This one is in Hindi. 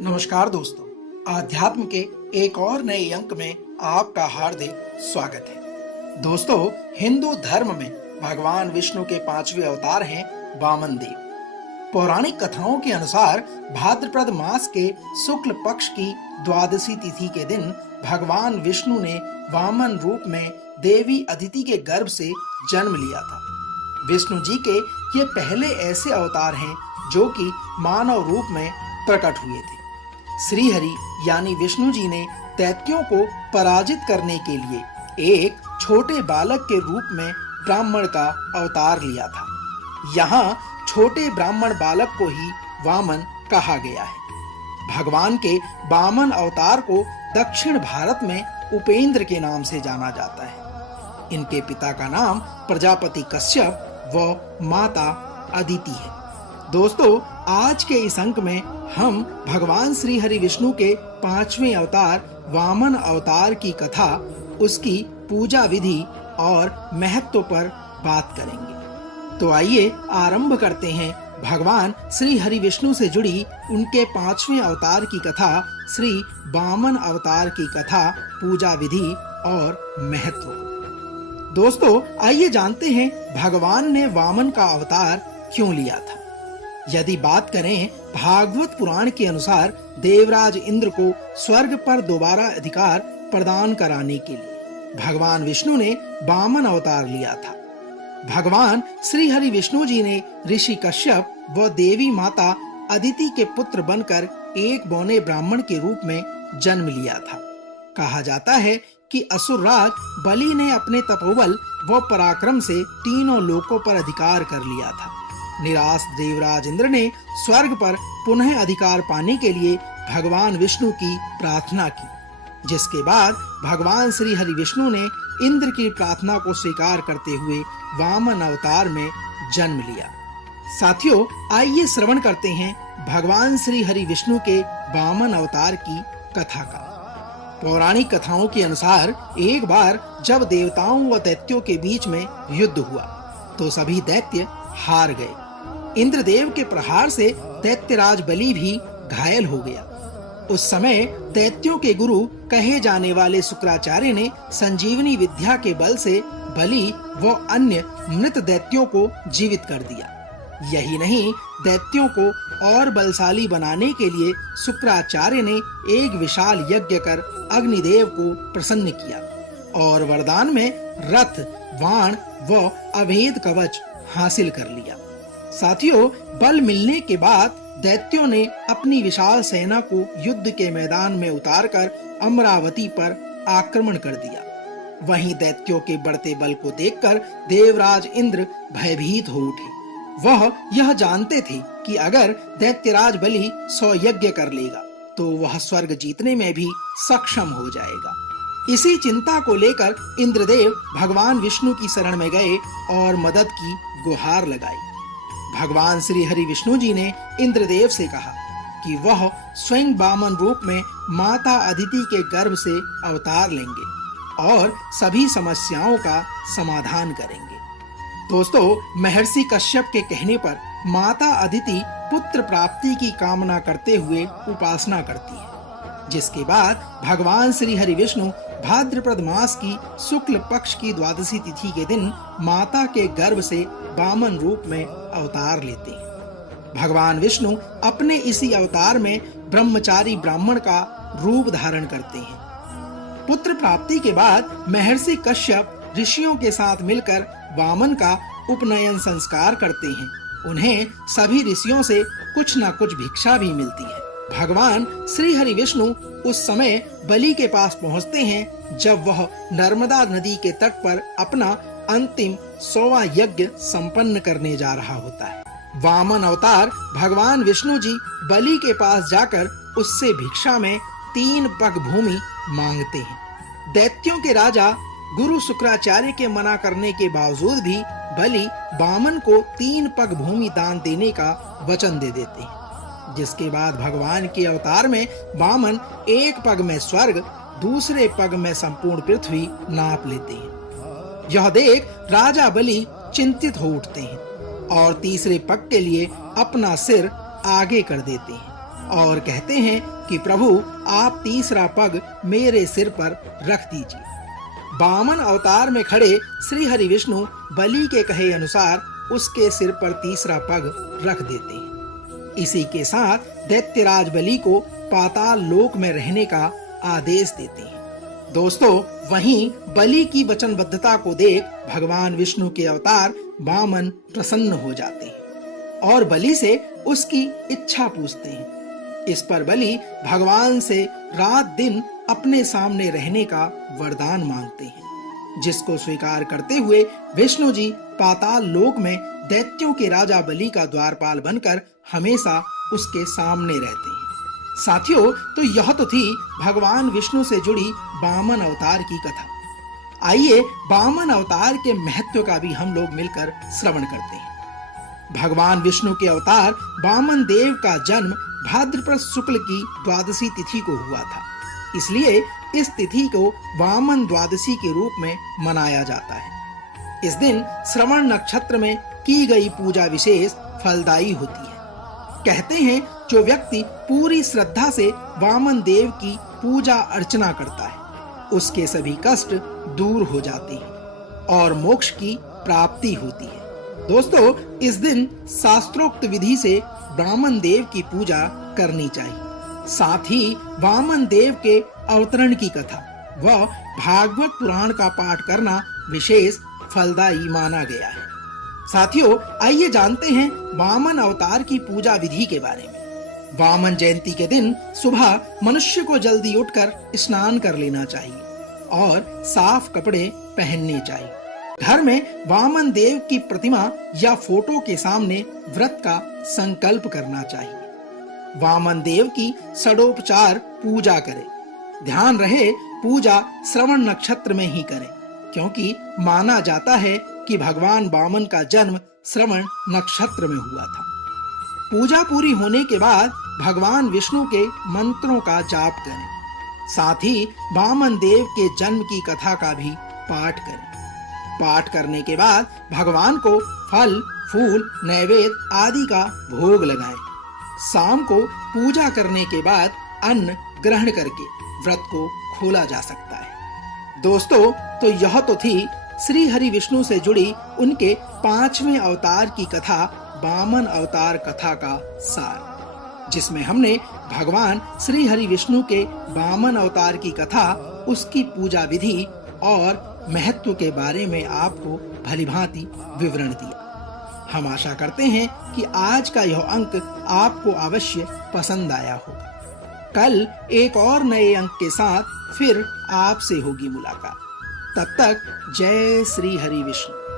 नमस्कार दोस्तों, आध्यात्म के एक और नए अंक में आपका हार्दिक स्वागत है। दोस्तों, हिंदू धर्म में भगवान विष्णु के 5वें अवतार हैं वामन देव। पौराणिक कथाओं के अनुसार भाद्रपद मास के शुक्ल पक्ष की द्वादशी तिथि के दिन भगवान विष्णु ने वामन रूप में देवी अदिति के गर्भ से जन्म लिया था। विष्णु जी के ये पहले ऐसे अवतार हैं जो कि मानव रूप में प्रकट हुए थे। श्रीहरि यानी विष्णु जी ने दैत्यों को पराजित करने के लिए एक छोटे बालक के रूप में ब्राह्मण का अवतार लिया था। यहाँ छोटे ब्राह्मण बालक को ही वामन कहा गया है। भगवान के वामन अवतार को दक्षिण भारत में उपेंद्र के नाम से जाना जाता है। इनके पिता का नाम प्रजापति कश्यप व माता अदिति है। दोस्तों, आज के इस अंक में हम भगवान श्री हरि विष्णु के 5वें अवतार वामन अवतार की कथा, उसकी पूजा विधि और महत्व पर बात करेंगे। तो आइए आरंभ करते हैं भगवान श्री हरि विष्णु से जुड़ी उनके 5वें अवतार की कथा, श्री वामन अवतार की कथा, पूजा विधि और महत्व। दोस्तों, आइए जानते हैं भगवान ने वामन का अवतार क्यों लिया था। यदि बात करें भागवत पुराण के अनुसार, देवराज इंद्र को स्वर्ग पर दोबारा अधिकार प्रदान कराने के लिए भगवान विष्णु ने वामन अवतार लिया था। भगवान श्री हरि विष्णु जी ने ऋषि कश्यप व देवी माता अदिति के पुत्र बनकर एक बौने ब्राह्मण के रूप में जन्म लिया था। कहा जाता है कि असुरराज बलि ने अपने तपोबल व पराक्रम से तीनों लोकों पर अधिकार कर लिया था। निराश देवराज इंद्र ने स्वर्ग पर पुनः अधिकार पाने के लिए भगवान विष्णु की प्रार्थना की, जिसके बाद भगवान श्री हरि विष्णु ने इंद्र की प्रार्थना को स्वीकार करते हुए वामन अवतार में जन्म लिया। साथियों, आइए श्रवण करते हैं भगवान श्री हरि विष्णु के वामन अवतार की कथा का। पौराणिक कथाओं के अनुसार एक बार जब देवताओं व दैत्यों के बीच में युद्ध हुआ तो सभी दैत्य हार गए। इंद्रदेव के प्रहार से दैत्यराज बलि भी घायल हो गया। उस समय दैत्यों के गुरु कहे जाने वाले शुक्राचार्य ने संजीवनी विद्या के बल से बलि व अन्य मृत दैत्यों को जीवित कर दिया। यही नहीं, दैत्यों को और बलशाली बनाने के लिए शुक्राचार्य ने एक विशाल यज्ञ कर अग्निदेव को प्रसन्न किया और वरदान में रथ, बाण व अभेद कवच हासिल कर लिया। साथियों, बल मिलने के बाद दैत्यों ने अपनी विशाल सेना को युद्ध के मैदान में उतारकर अमरावती पर आक्रमण कर दिया। वहीं दैत्यों के बढ़ते बल को देखकर देवराज इंद्र भयभीत हो उठे। वह यह जानते थे कि अगर दैत्यराज बलि 100 यज्ञ कर लेगा तो वह स्वर्ग जीतने में भी सक्षम हो जाएगा। इसी चिंता को लेकर इंद्रदेव भगवान विष्णु की शरण में गए और मदद की गुहार लगाई। भगवान श्री हरि विष्णु जी ने इंद्रदेव से कहा कि वह स्वयं वामन रूप में माता अदिति के गर्भ से अवतार लेंगे और सभी समस्याओं का समाधान करेंगे। दोस्तों, महर्षि कश्यप के कहने पर माता अदिति पुत्र प्राप्ति की कामना करते हुए उपासना करती है, जिसके बाद भगवान श्री हरि विष्णु भाद्रपद मास की शुक्ल पक्ष की द्वादशी तिथि के दिन माता के गर्भ से वामन रूप में अवतार लेते हैं। भगवान विष्णु अपने इसी अवतार में ब्रह्मचारी ब्राह्मण का रूप धारण करते हैं। पुत्र प्राप्ति के बाद महर्षि कश्यप ऋषियों के साथ मिलकर वामन का उपनयन संस्कार करते हैं। उन्हें सभी ऋषियों से कुछ न कुछ भिक्षा भी मिलती है। भगवान श्री हरि विष्णु उस समय बलि के पास पहुंचते हैं जब वह नर्मदा नदी के तट पर अपना अंतिम 100वां यज्ञ संपन्न करने जा रहा होता है। वामन अवतार भगवान विष्णु जी बलि के पास जाकर उससे भिक्षा में 3 पग भूमि मांगते हैं। दैत्यों के राजा गुरु शुक्राचार्य के मना करने के बावजूद भी बलि वामन को 3 पग भूमि दान देने का वचन दे देते हैं, जिसके बाद भगवान के अवतार में वामन एक पग में स्वर्ग, दूसरे पग में संपूर्ण पृथ्वी नाप लेते हैं। यह देख राजा बलि चिंतित हो उठते हैं और तीसरे पग के लिए अपना सिर आगे कर देते हैं। और कहते हैं कि प्रभु आप तीसरा पग मेरे सिर पर रख दीजिए। वामन अवतार में खड़े श्री हरि विष्णु बलि के कहे अनुसार उसके सिर पर तीसरा पग रख देते हैं। इसी के साथ दैत्यराज बलि को पाताल लोक में रहने का आदेश देते हैं। दोस्तों, वहीं बलि की वचनबद्धता को देख भगवान विष्णु के अवतार वामन प्रसन्न हो जाते हैं और बलि से उसकी इच्छा पूछते हैं। इस पर बलि भगवान से रात दिन अपने सामने रहने का वरदान मांगते हैं, जिसको स्वीकार करते हुए विष्णु जी पाताल लोक में दैत्यों के राजा बलि का द्वारपाल बनकर हमेशा उसके सामने रहते हैं। साथियों, तो यह तो थी भगवान विष्णु से जुड़ी वामन अवतार की कथा। आइए वामन अवतार के महत्व का भी हम लोग मिलकर श्रवण करते हैं। भगवान विष्णु के अवतार वामन देव का जन्म भाद्रपद शुक्ल की द्वादशी तिथि को हुआ था, इसलिए इस तिथि को वामन द्वादशी के रूप में मनाया जाता है। इस दिन श्रवण नक्षत्र में की गई पूजा विशेष फलदायी होती है। कहते हैं, जो व्यक्ति पूरी श्रद्धा से वामन देव की पूजा अर्चना करता है, उसके सभी कष्ट दूर हो जाते हैं और मोक्ष की प्राप्ति होती है। दोस्तों, इस दिन शास्त्रोक्त विधि से वामन देव की पूजा करनी चाहिए। साथ ही वामन देव के अवतरण की कथा व भागवत पुराण का पाठ करना विशेष फलदायी माना गया है। साथियों, आइए जानते हैं वामन अवतार की पूजा विधि के बारे में। वामन जयंती के दिन सुबह मनुष्य को जल्दी उठकर स्नान कर लेना चाहिए और साफ कपड़े पहनने चाहिए। घर में वामन देव की प्रतिमा या फोटो के सामने व्रत का संकल्प करना चाहिए। वामन देव की षडोपचार पूजा करें। ध्यान रहे, पूजा श्रवण नक्षत्र में ही करें, क्योंकि माना जाता है कि भगवान वामन का जन्म श्रवण नक्षत्र में हुआ था। पूजा पूरी होने के बाद भगवान विष्णु के मंत्रों का जाप करें। साथ ही वामन देव के जन्म की कथा का भी पाठ करें। पाठ करने के बाद भगवान को फल, फूल, नैवेद्य आदि का भोग लगाएं। शाम को पूजा करने के बाद अन्न ग्रहण करके व्रत को खोला जा सकता है। दोस्तों, तो यह तो थी श्री हरि विष्णु से जुड़ी उनके 5वें अवतार की कथा, वामन अवतार कथा का सार, जिसमें हमने भगवान श्री हरि विष्णु के वामन अवतार की कथा, उसकी पूजा विधि और महत्व के बारे में आपको भलीभांति विवरण दिया। हम आशा करते हैं कि आज का यह अंक आपको अवश्य पसंद आया होगा। कल एक और नए अंक के साथ फिर आपसे होगी मुलाकात। तब तक जय श्री हरि विष्णु।